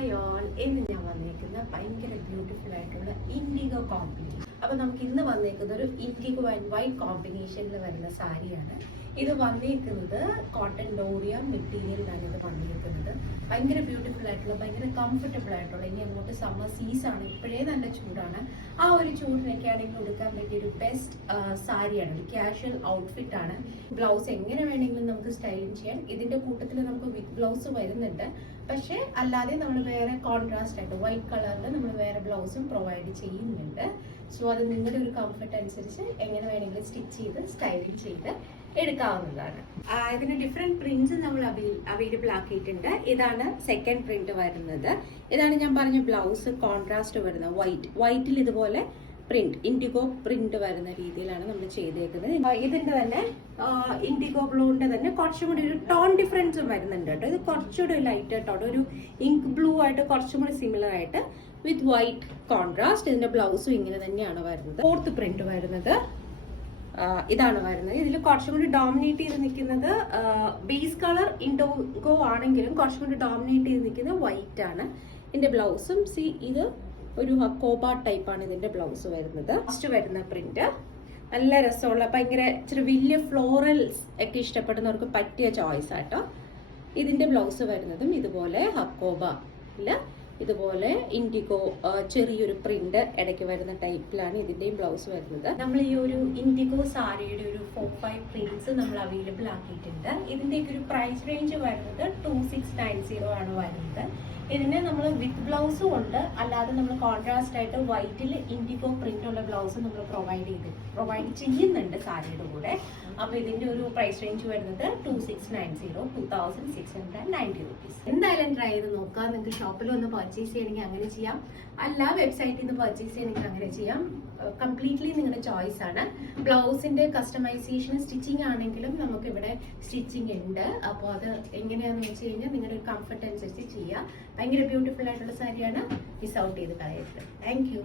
Hi all, ഇന്ന് ഞാൻ വന്നേക്കുന്ന ഭയങ്കര ബ്യൂട്ടിഫുൾ ആയിട്ടുള്ള ഇൻഡിഗോ കോമ്പിനേഷൻ. അപ്പൊ നമുക്ക് ഇന്ന് വന്നേക്കുന്ന ഒരു ഇൻഡിഗോ ആൻഡ് വൈറ്റ് കോമ്പിനേഷനിൽ വരുന്ന സാരിയാണ്. ഇത് വന്നേക്കുന്നത് കോട്ടൺ ഡോറിയ മെറ്റീരിയലിലാണ് ഇത് വന്നിരിക്കുന്നത്. ഭയങ്കര ബ്യൂട്ടിഫുൾ ആയിട്ടുള്ള, ഭയങ്കര കംഫർട്ടബിൾ ആയിട്ടുള്ള, ഇനി അങ്ങോട്ട് സമ്മർ സീസൺ ഇപ്പോഴേ നല്ല ചൂടാണ്. ആ ഒരു ചൂടിനൊക്കെ ആണെങ്കിൽ കൊടുക്കാൻ പറ്റിയ ഒരു ബെസ്റ്റ് സാരിയാണ്. ഒരു കാഷ്വൽ ഔട്ട്ഫിറ്റ് ആണ്. ബ്ലൗസ് എങ്ങനെ വേണമെങ്കിലും നമുക്ക് സ്റ്റൈലിംഗ് ചെയ്യാൻ. ഇതിന്റെ കൂട്ടത്തിൽ നമുക്ക് വിത്ത് ബ്ലൗസ് വരുന്നുണ്ട്. പക്ഷെ അല്ലാതെ നമ്മൾ വേറെ കോൺട്രാസ്റ്റ് ആയിട്ട് വൈറ്റ് കളറിൽ നമ്മൾ വേറെ ബ്ലൗസും പ്രൊവൈഡ് ചെയ്യുന്നുണ്ട്. സോ അത് നിങ്ങളുടെ ഒരു കംഫർട്ട് അനുസരിച്ച് എങ്ങനെ വേണമെങ്കിലും സ്റ്റിച്ച് ചെയ്ത് സ്റ്റൈലിംഗ് ചെയ്ത് എടുക്കാവുന്നതാണ്. ഇതിന് ഡിഫറെന്റ് പ്രിന്റ്സ് നമ്മൾ അവൈലബിൾ ആക്കിയിട്ടുണ്ട്. ഇതാണ് സെക്കൻഡ് പ്രിന്റ് വരുന്നത്. ഇതാണ് ഞാൻ പറഞ്ഞ ബ്ലൗസ് കോൺട്രാസ്റ്റ് വരുന്നത്. വൈറ്റിൽ ഇതുപോലെ പ്രിന്റ്, ഇൻഡിഗോ പ്രിന്റ് വരുന്ന രീതിയിലാണ് നമ്മൾ ചെയ്തേക്കുന്നത്. ഇതിന്റെ തന്നെ ഇൻഡിഗോ ബ്ലൂന്റെ തന്നെ കുറച്ചും കൂടി ഒരു ടോൺ ഡിഫറൻസും വരുന്നുണ്ട് കേട്ടോ. ഇത് കുറച്ചുകൂടി ലൈറ്റ് ടോൺ, ഒരു ഇങ്ക് ബ്ലൂ ആയിട്ട് കുറച്ചും കൂടി സിമിലർ ആയിട്ട് വിത്ത് വൈറ്റ് കോൺട്രാസ്റ്റ്. ഇതിന്റെ ബ്ലൗസും ഇങ്ങനെ തന്നെയാണ് വരുന്നത്. ഫോർത്ത് പ്രിന്റ് വരുന്നത് ഇതാണ് വരുന്നത്. ഇതിൽ കുറച്ചും കൂടി ഡോമിനേറ്റ് ചെയ്ത് നിൽക്കുന്നത് ബേസ് കളർ ഇൻഡിഗോ ആണെങ്കിലും കുറച്ചും കൂടി ഡോമിനേറ്റ് ചെയ്ത് നിൽക്കുന്നത് വൈറ്റ് ആണ്. ഇതിന്റെ ബ്ലൗസും ഇത് ഒരു ഹക്കോബ ടൈപ്പാണ് ഇതിന്റെ ബ്ലൗസ് വരുന്നത്. ഫസ്റ്റ് വരുന്ന പ്രിന്റ് നല്ല രസമുള്ള, ഭയങ്കര ഇച്ചിരി വലിയ ഫ്ലോറൽസ് ഒക്കെ ഇഷ്ടപ്പെടുന്നവർക്ക് പറ്റിയ ചോയ്സ് ആട്ടോ. ഇതിന്റെ ബ്ലൗസ് വരുന്നതും ഇതുപോലെ ഹക്കോബ ഇല്ല, ഇതുപോലെ ഇൻഡിഗോ ചെറിയൊരു പ്രിന്റ് ഇടയ്ക്ക് വരുന്ന ടൈപ്പിലാണ് ഇതിന്റെയും ബ്ലൗസ് വരുന്നത്. നമ്മൾ ഈ ഒരു ഇൻഡിഗോ സാരിയുടെ ഒരു 4-5 പ്രിന്റ്സ് നമ്മൾ അവൈലബിൾ ആക്കിയിട്ടുണ്ട്. ഇതിന്റെയൊക്കെ ഒരു പ്രൈസ് റേഞ്ച് വരുന്നത് 2690 ആണ് വരുന്നത്. ഇതിന് നമ്മൾ വിത്ത് ബ്ലൗസും ഉണ്ട്, അല്ലാതെ നമ്മൾ കോൺട്രാസ്റ്റ് ആയിട്ട് വൈറ്റിൽ ഇൻഡിഗോ പ്രിന്റ് ഉള്ള ബ്ലൗസ് നമ്മൾ പ്രൊവൈഡ് ചെയ്യുന്നുണ്ട് സാരിയുടെ കൂടെ. അപ്പൊ ഇതിന്റെ ഒരു പ്രൈസ് റേഞ്ച് വരുന്നത് 2690 rupees. എന്തായാലും ട്രൈ ചെയ്ത് നോക്കാം. നിങ്ങൾക്ക് ഷോപ്പിൽ വന്ന് പർച്ചേസ് ചെയ്യണമെങ്കിൽ അങ്ങനെ ചെയ്യാം, അല്ല വെബ്സൈറ്റിൽ നിന്ന് പർച്ചേസ് ചെയ്യണമെങ്കിൽ അങ്ങനെ ചെയ്യാം. കംപ്ലീറ്റ്ലി നിങ്ങളുടെ ചോയ്സ് ആണ്. ബ്ലൗസിന്റെ കസ്റ്റമൈസേഷൻ സ്റ്റിച്ചിങ് ആണെങ്കിലും നമുക്ക് ഇവിടെ സ്റ്റിച്ചിങ് ഉണ്ട്. അപ്പോൾ അത് എങ്ങനെയാണെന്ന് വെച്ച് കഴിഞ്ഞാൽ നിങ്ങളുടെ ഒരു കംഫർട്ട് അനുസരിച്ച് ചെയ്യാം. ഭയങ്കര ബ്യൂട്ടിഫുൾ ആയിട്ടുള്ള സാരിയാണ്. മിസ് ഔട്ട് ചെയ്ത് കളയരുത്. Thank you.